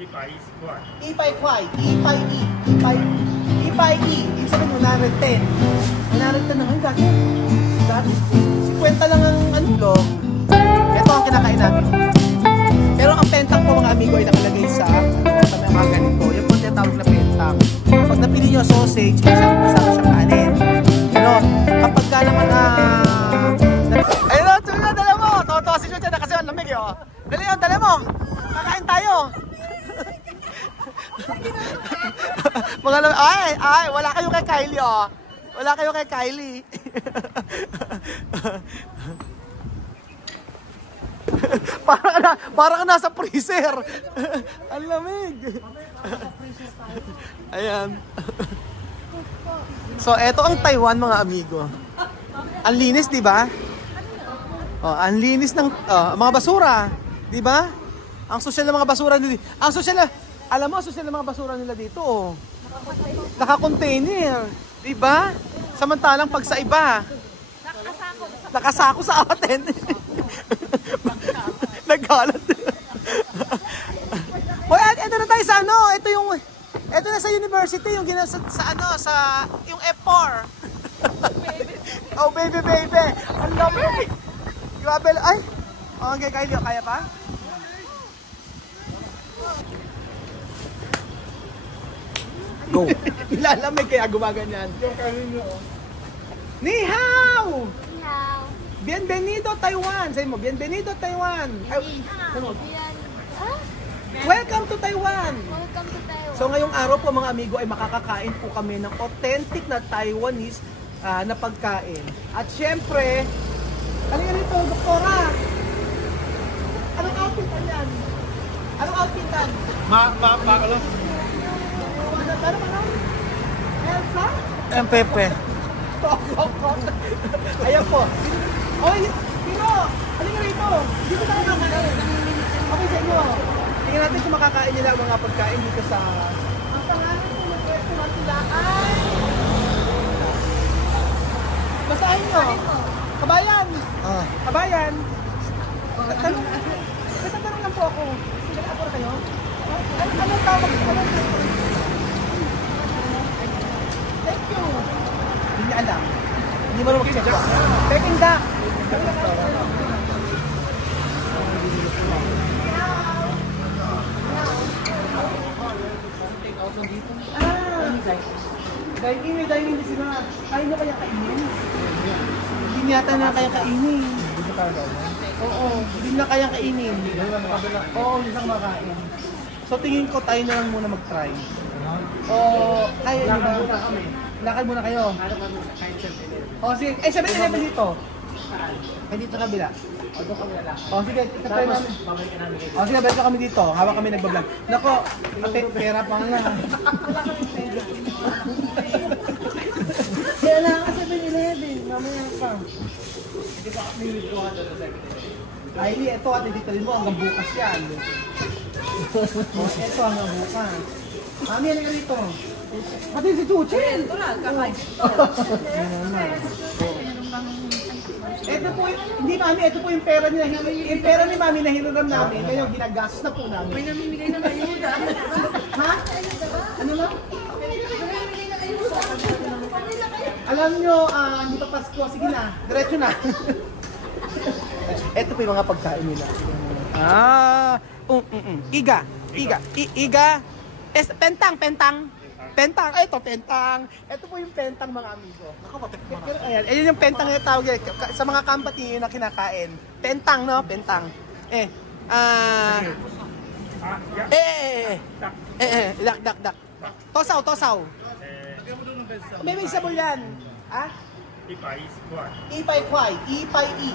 100块。100块，100E。Ibig sabihin 110. 110 na ngayon dati. Dati. 50 lang ang ano log. Ito ang kinakain namin. Pero ang pentang po mga amigo ay nakalagay sa mga ganito. Yung po tinatawag na pentang. Pag napili nyo sausage, kasama siyang kanin. Ano? Kapag ka naman ayun o, Julia, dala mo! Toto si Julia na kasi ang lamig eh. Dali yun, dala mo! Kakain tayo! Mga ay, wala kayo kay Kylie oh. Wala kayo kay Kylie. Para ka nasa freezer. Ang lamig. Ayan. So, eto ang Taiwan mga amigo. Ang linis, di ba? Oh, ang linis ng mga basura, di ba? Ang sosyal ng mga basura nila. Ang sosyal na, alam mo, sosyal ng mga basura nila dito, oh. Naka-container, di ba? Samantalang pag sa iba, nakasako sa atin. Nagkalat. Hoy, ito na tayo sa ano, ito na sa university, yung yung F4. Oh, baby. Ang lamig. Grabe, ay. Okay, Kylie, kaya pa? Go. Nilalamig kaya gumaganyan. Yung kanin nyo. Ni hao! Bienvenido Taiwan! Say mo, bienvenido Taiwan! Welcome to Taiwan! Welcome to Taiwan. So ngayong araw po mga amigo ay makakakain po kami ng authentic na Taiwanese na pagkain. At syempre, ano yan ito, doktora? Anong outfit yan? Anong outfit yan? Ano? Elsa? MPP. Ayan po. Oy, Pino! Halika rito! Dito tayo naman. Okay sa inyo. Tingnan natin kung makakain nila ang mga pagkain dito sa... Ang pangalan po ng restaurant nila ay... Basahin nyo. Kabayan! Kabayan! Tanong lang po ako. Sino kayo? Anong tawag? Thank you. Hindi niya alam. Hindi mo naman mag-check ba? Peking duck. Dahil hindi sila. Kaya nyo kaya kainin? Hindi niya yata na kaya kainin. Oo, hindi na kaya kainin. Oo, hindi na makain. So tingin ko tayo na lang muna mag-try. O, kaya nyo ba? Lakad muna kayo. O, sige. Eh, 7-Eleven dito. Ay, dito sa kabila. O, sige. Itatry namin. O, sige. Balik kami dito. Hawak kami nagbablog. Nako, pera pa nga. Kaya lang ka 7-Eleven. Mamaya pa. Hindi pa kami nilito ka doon sa 7-Eleven. Ay, ito at dito din mo. Hanggang bukas yan. O, ito hanggang bukas. Mami, ano ka rito? Pati si Chuchen! Ito na, kakain. Ito po, hindi mami, ito po yung pera niya. Yung pera ni mami na hinuram namin, kaya ginagastos na po namin. May namimigay ng ayuda. Ha? Ano na? Alam nyo, hindi pa Pasko. Sige na, diretso na. Ito po yung mga pagkain nila. Iga. Pentang. Ito, pentang. Ito po yung pentang mga amigo. Ayan, yung pentang yung tawag sa mga kampati na kinakain. Pentang, no? Pentang. Dak. Tosaw. May sabol yan. Ha? 100块，100E。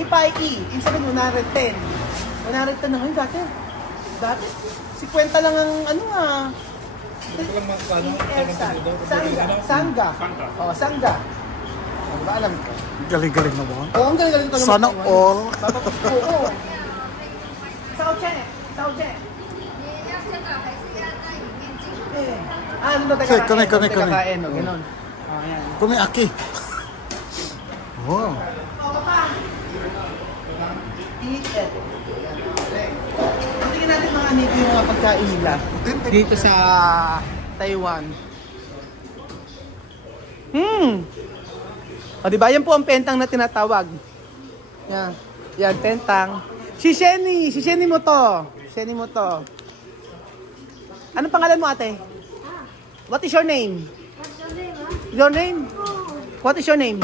Ibig sabihin 110. 110 na ngayon dati. 50 lang ang Sangga. Oh, Sangga. Diba alam ko? Galing-galing na ba? Oo, ang galing-galing ito. Sana all. Oo. Sauche. Ano na tayo kakain? Ganon. Ayan. Kumi aki. Wow. Eat it. Tingnan natin mga amigo yung mga pagkain nila dito sa Taiwan. O diba, yan po ang pentang na tinatawag. Yan, yan, pentang. Si Sheni mo to. Sheni mo to. Anong pangalan mo, ate? What is your name? What's your name, huh? Your name? Oh, What is your name?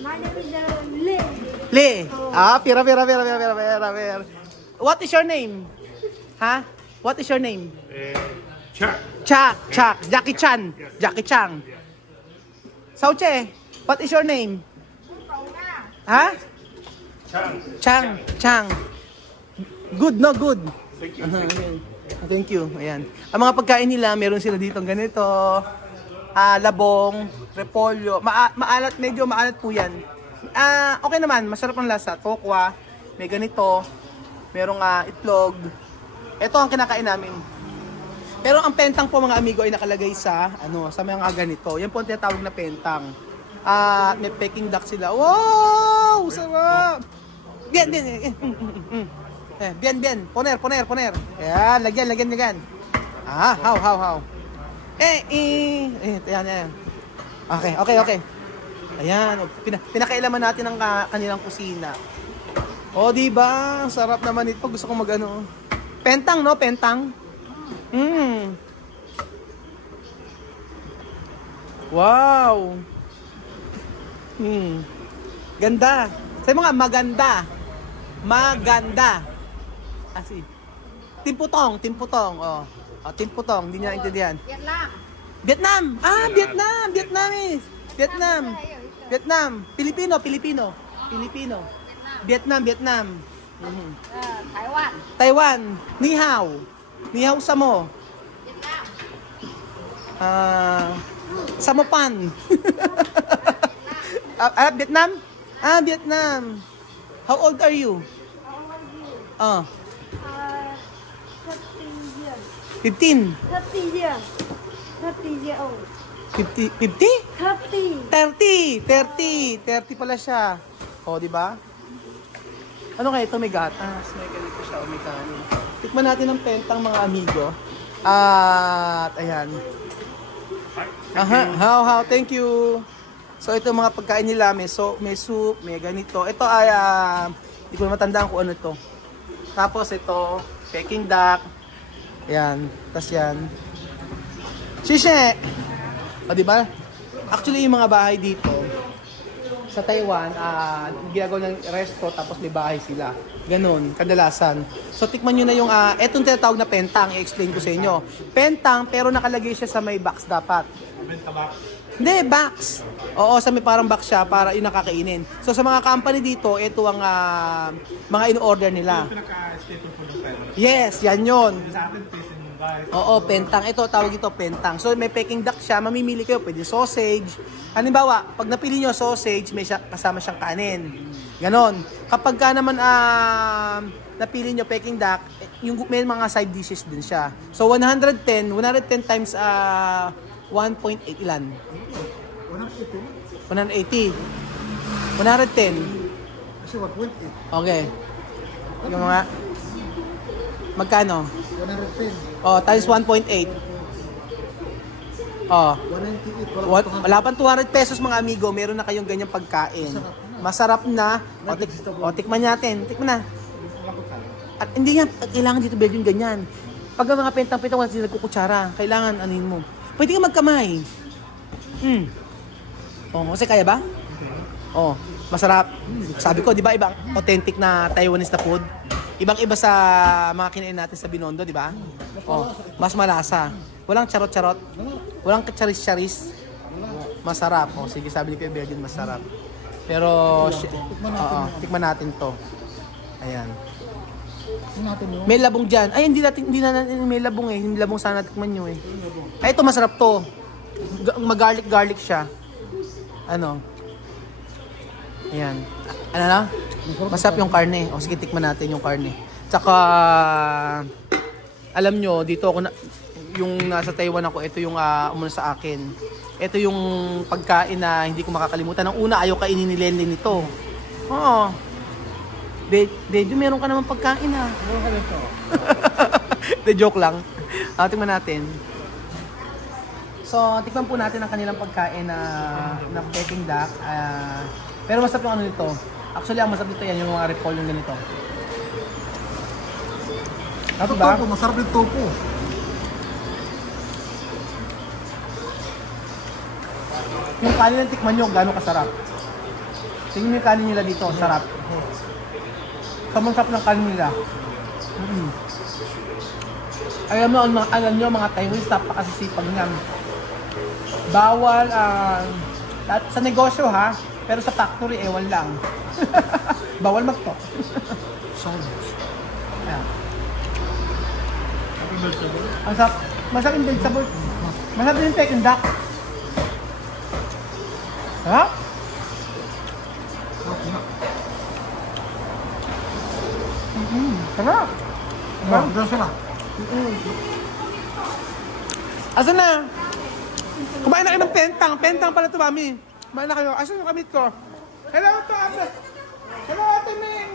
my name is Lin. Le. Pira. What is your name? Ha? What is your name? Chuck. Jackie Chan. Jackie Chan. Sauche, what is your name? Ha? Chang. Good, no? Good. Thank you. Ayan. Ang mga pagkain nila, meron sila dito ganito. Labong, repolyo. Maalat, medyo maalat po yan. Okay naman, masarap ang lasa. Tokwa, may ganito. Merong itlog. Ito ang kinakain namin. Pero ang pentang po mga amigo ay nakalagay sa sa mga ganito. Yan po ang tinatawag na pentang. May Peking duck sila. Wow! Sarap! Bien. Poner. Ayan, lagyan. How. Ayan. Okay. Ayan, pinakailaman natin ang kanilang kusina. O, diba? Sarap naman ito. Gusto kong mag-ano. Pentang, no? Pentang. Wow. Ganda. Sabi mo nga, maganda. Timputong. Oh, timputong. Hindi niya intindihan. Vietnam. Vietnamese. Vietnam. Filipino. Vietnam. Taiwan. Ni hao samo. Samopan. Vietnam? Vietnam. How old are you? 15. 30 years. 30 years old. 50? 30. 30 pala siya. O, di ba? Ano kaya ito? May gatas. May ganito siya. O, may kanin. Tikman natin ang pentang mga amigo. At, ayan. How. Thank you. So, ito mga pagkain nila. May soup, may ganito. Ito ay, hindi ko matandaan kung ano ito. Tapos, ito, Peking duck. Ayan. Tapos yan. Shishe! O, diba? Actually, yung mga bahay dito, sa Taiwan, ginagawa ng resto, tapos may bahay sila. Ganon, kadalasan. So, tikman nyo na yung, etong tinatawag na pentang, i-explain ko sa inyo. Pentang, pero nakalagay siya sa may box dapat. Hindi, box. Oo, sa may parang box siya, para yung nakakainin. So, sa mga company dito, ito ang mga in-order nila. Yes, yan yun. Oo, pentang. Ito, tawag ito pentang. So, may Peking duck siya. Mamimili kayo. Pwede sausage. Halimbawa, pag napili nyo sausage, may kasama siyang kanin. Ganon. Kapag ka naman napili nyo Peking duck, yung, may mga side dishes din siya. So, 110 times 1.8 ilan? 180. 110. Kasi 1.8. Okay. Yung mga... Magkano? 110. Oh, times 1.8. Oh. 198. Wala pang 200 pesos mga amigo, meron na kayong ganyang pagkain. Masarap na. Tikman natin. Tikman na. At hindi yan, kailangan dito Belgium ganyan. Pag mga pentang-pentang wala sila nagkukutsara, kailangan anin mo. Pwede ka magkamay. Oh, kasi kaya ba? Oh, masarap. Sabi ko, di ba, ibang authentic na Taiwanese na food? Ibang-iba sa mga kinain natin sa Binondo, di ba? Oh, mas malasa. Walang charot-charot. Walang charis-charis. Masarap. Oh, sige, sabi ni Kuya Belgian, masarap. Pero, tikman natin to. Ayan. May labong dyan. Ay, hindi na may labong eh. Hindi labong sana tikman nyo eh. Ay, ito masarap to. Mag-garlic siya. Ano? Ayan. Ano na? Masarap yung karne. O sige, tikman natin yung karne. Tsaka, alam nyo, dito ako yung nasa Taiwan ako, ito yung umuna sa akin. Ito yung pagkain na hindi ko makakalimutan. Ang una, ayaw kainin ni Lenlen nito. Oo. Medyo meron ka naman pagkain ha. Meron ka nito. De joke lang. Tingnan natin. So, tikman po natin ang kanilang pagkain na Peking duck. Pero masarap yung ano nito. Actually, ang masarap nito yan, yung mga repol yung ganito. Ito Diba? tofu, masarap yung tofu. Yung kanin ng tikman nyo, gano'ng kasarap. Tingnan mo yung kanin nila dito, sarap. Sobrang sarap ng kanin nila. Alam nyo mga Taiwanese, napakasisipag niyan. Bawal, sa negosyo ha, pero sa factory, ewan lang. Bawal mag-talk. Sorry. Ayan. Ang sarap, masarap yung vegetable. Masarap yung Peking duck. Ha? Sarap. Oh, dyan sila. Asan na? Kumain na kayo ng pentang. Pentang pala ito, mami. Kumain na kayo. Asan yung kamit ko? Hello, ito, ate. Hello, ate Ming.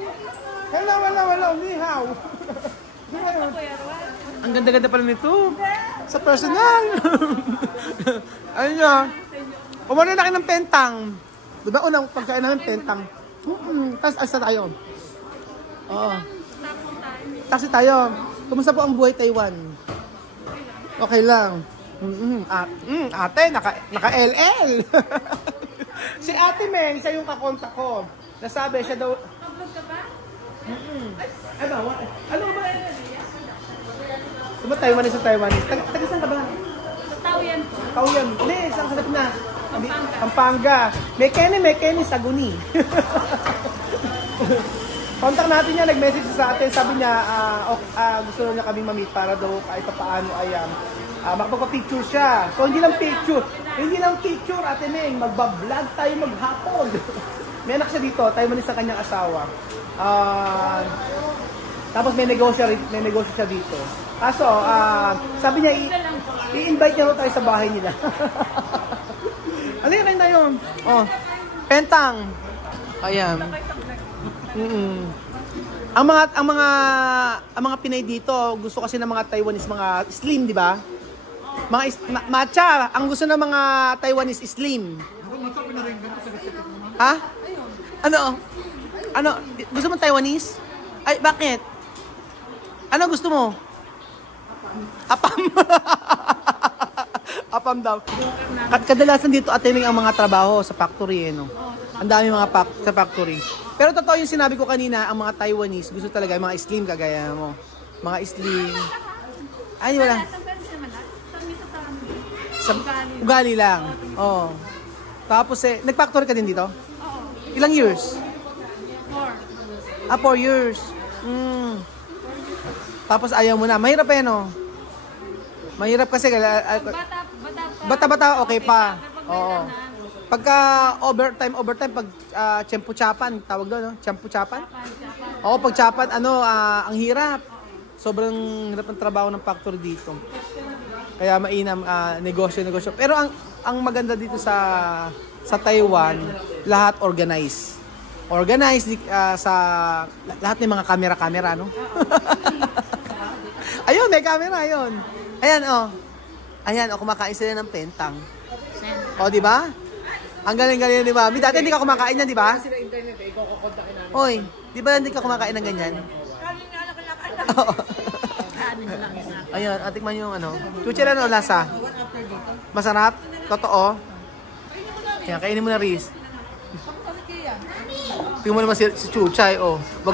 Hello. Ni hao. Ang ganda-ganda pala nito. Sa personal. Ayun nyo. Kumain na kayo ng pentang. Diba unang pagkain namin pentang. Tapos asa tayo. Oo. Taxi tayo. Kumusta po ang buhay Taiwan? Okay lang. Ate, naka-LL. Si Ate Meng, siya yung kakontak ko. Nasabi, siya daw... Pag-vlog ka ba? Ay ba? Ano ba? Diba Taiwanese sa Taiwanese? Taga-saan ka ba? Sa Taoyan po. Kauyan. Hindi, saan ka na? Pampanga. Pampanga. May Kenny, Saguni. Contact natin niya, nag-message sa atin, sabi niya, gusto niya kaming ma-meet para daw kahit paano ay makapagpa-picture siya. So hindi lang picture, Ate Meng, magbablog tayo maghapon. May anak siya dito, Taiwanese sa kanyang asawa. Tapos may negosyo siya dito. Kaso, sabi niya, i-invite niya tayo sa bahay nila. Alin kayo na yun? Oh, pentang. Ayan. Ang mga Pinay dito, gusto kasi ng mga Taiwanese mga slim, di ba? Matcha, ang gusto ng mga Taiwanese slim. Ha? Ano? Gusto mo Taiwanese? Ay, bakit? Ano gusto mo? Apam. Apam daw. Kadalasan dito atiming ang mga trabaho sa factory, no? Ang dami mga sa factory. Pero totoo yung sinabi ko kanina, ang mga Taiwanese, gusto talaga yung mga slim kagaya mo. Mga slim. Ay, wala. Sa ugali lang. Oo. Tapos nag-factory ka din dito? Oo. Ilang years? 4. 4 years. Tapos ayaw mo na. Mahirap no? Mahirap kasi bata-bata okay pa. Oo. Pagka overtime, pag tiyempo-chapan, tawag doon, no? Tiyempo-chapan? Oo, pag chapan, ang hirap. Sobrang hirap ng trabaho ng factory dito. Kaya mainam, negosyo. Pero ang maganda dito sa Taiwan, lahat organized. Organized sa lahat ng mga kamera, no? Ayun, may camera, ayun. Ayan, kumakain sila ng pentang. O, di ba? Ang galing-galing ni Mami. Dati hindi ka kumakain yan, di ba? Hoy, di ba hindi ka kumakain ng ganyan? Ayun, atikman yung chuchira na lasa. Masarap? Totoo? Ayan, kainin mo na, Riz. Tingnan mo naman si Chuchay, oh. Wag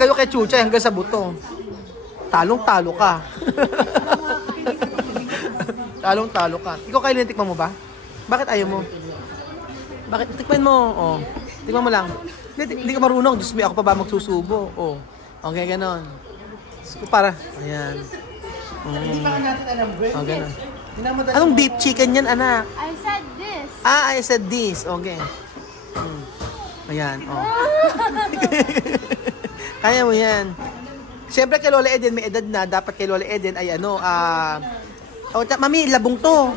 kayo kay Chuchay hanggang sa buto. Talong-talo ka. Talong-talo ka. Ikaw kayo tikman mo ba? Bakit ayaw mo? Bakit? Tikman mo. Oh. Tikman mo lang. Hindi ka marunong. Diyos me, ako pa ba magsusubo? Oh. Okay, ganon. Para. Ayan. Hindi pa natin alam, bro. Oh, ganon. Anong beef chicken yan, anak? I said this. I said this. Okay. Ayan. Oh. Kaya mo yan. Siyempre kay Lola Eden, may edad na. Dapat kay Lola Eden ay Mami, labong to.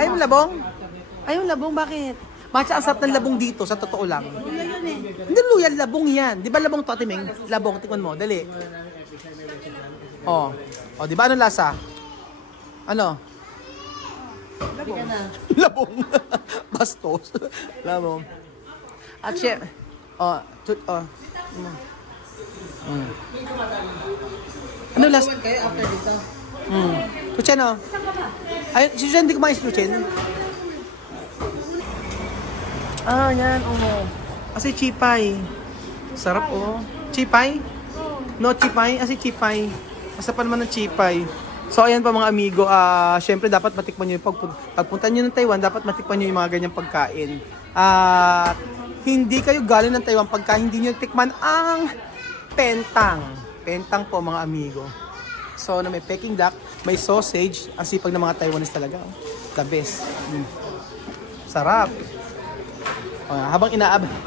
Ayun, labong? Ayun, labong, bakit? Matcha, ang sarap ng labong dito, sa totoo lang. Hindi luya, labong yan. Di ba labong to, Ate Meng? Labong, tikman mo, dali. Oh. Oh, di ba anong lasa? Ano? Labong. Labong. Bastos. Labong. At syempre, Ano last? Kayo after dito. Luchen, oh. Ay, si Luchen, hindi kumain si Luchen. Yan, Kasi chipay. Sarap, Chipay? No, chipay. Kasi chipay. Basta pa naman ng chipay. So, ayan pa mga amigo. Syempre, dapat matikman nyo yung pagpunta nyo ng Taiwan, dapat matikman nyo yung mga ganyang pagkain. Hindi kayo galing ng Taiwan pagka hindi nyo tikman ang pentang. Pentang po mga amigo. So, na may Peking duck, may sausage. Ang sipag ng mga Taiwanese talaga. The best. Sarap. Habang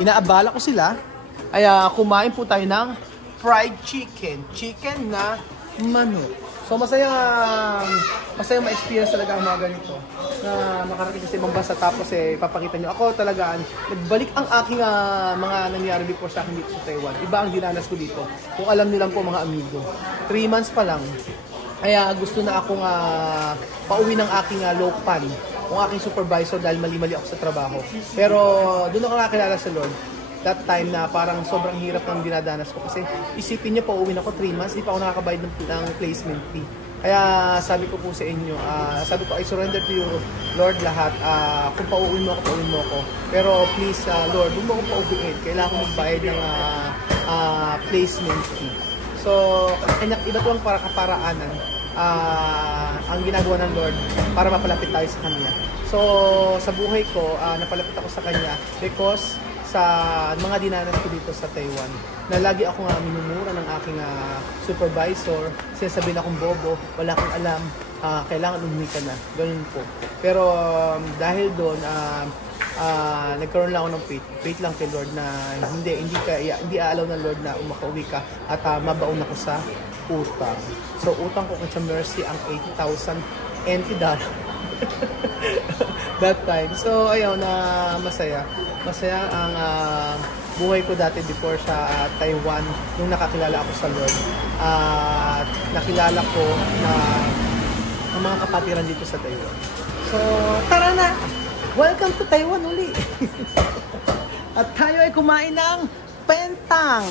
inaabala ko sila, ay kumain po tayo ng fried chicken. Chicken na manok. So masayang ma-experience talaga ang mga ganito na makarating sa ibang bansa tapos papakita nyo. Ako talaga, nagbalik ang aking mga nangyari before sa akin dito sa Taiwan. Iba ang dinanas ko dito. Kung alam nilang po mga amigo. 3 months pa lang. Kaya gusto na akong pauwi ng aking lokpan. Ang aking supervisor dahil mali-mali ako sa trabaho. Pero doon ako nakakilala sa Lord. That time na parang sobrang hirap ng dinadanas ko. Kasi isipin niyo, pauwi na ako 3 months, hindi pa ako nakakabayad ng placement fee. Kaya sabi ko po sa inyo, sabi ko, I surrender to you, Lord, lahat. Kung pauwi mo ako. Pero please, Lord, huwag mo akong pauwiin. Kailangan ko magbayad ng placement fee. So, iba ko ang kaparaanan ang ginagawa ng Lord para mapalapit tayo sa Kanya. So, sa buhay ko, napalapit ako sa Kanya because sa mga dinanas ko dito sa Taiwan, na lagi ako minumura ng aking supervisor, sinasabihin akong bobo, wala akong alam, kailangan umuwi ka na, ganun po. Pero dahil doon, nagkaroon lang ako ng faith lang kay Lord na hindi aalaw ng Lord na umakauwi ka at mabaon ako sa utang. So utang ko kay sa Mercy ang 80,000 NT dollar. That time. So ayun, masaya ang buhay ko dati before sa Taiwan nung nakakilala ako sa Lord. Nakilala ko na ang mga kapatiran dito sa Taiwan. So tara na! Welcome to Taiwan uli! At tayo ay kumain ng pentang!